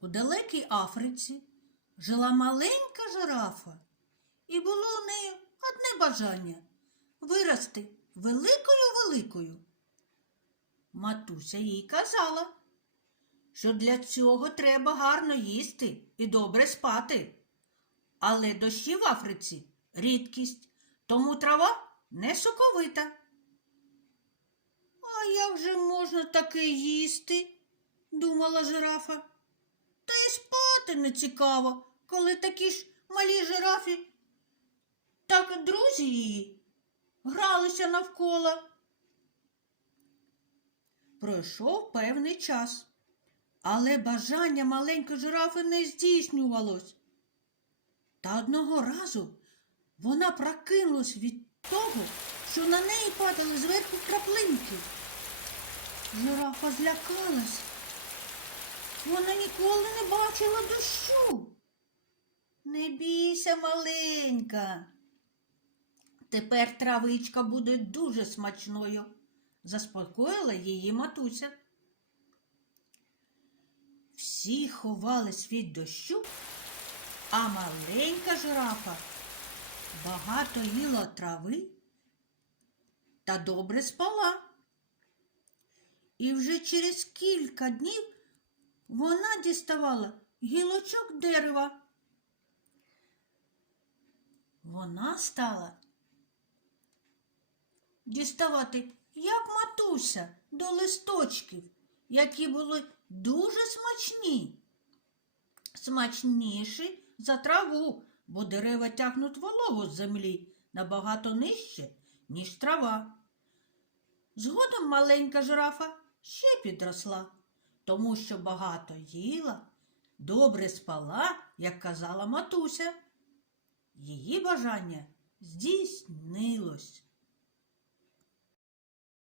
У далекій Африці жила маленька жирафа, і було у неї одне бажання вирости великою-великою. Матуся їй казала, що для цього треба гарно їсти і добре спати. Але дощі в Африці рідкість, тому трава не соковита. А як же можна таке їсти? думала жирафа. Та не цікаво, коли такі ж малі жирафі. Так друзі її гралися навколо. Пройшов певний час, але бажання маленької жирафи не здійснювалось. Та одного разу вона прокинулась від того, що на неї падали зверху краплинки. Жирафа злякалась. Вона ніколи не бачила дощу. Не бійся, маленька. Тепер травичка буде дуже смачною, заспокоїла її матуся. Всі ховались від дощу, а маленька жирафа багато їла трави та добре спала. І вже через кілька днів вона діставала гілочок дерева. Вона стала діставати, як матуся, до листочків, які були дуже смачні. Смачніші за траву, бо дерева тягнуть вологу з землі набагато нижче, ніж трава. Згодом маленька жирафа ще підросла, тому що багато їла, добре спала, як казала матуся. Її бажання здійснилось.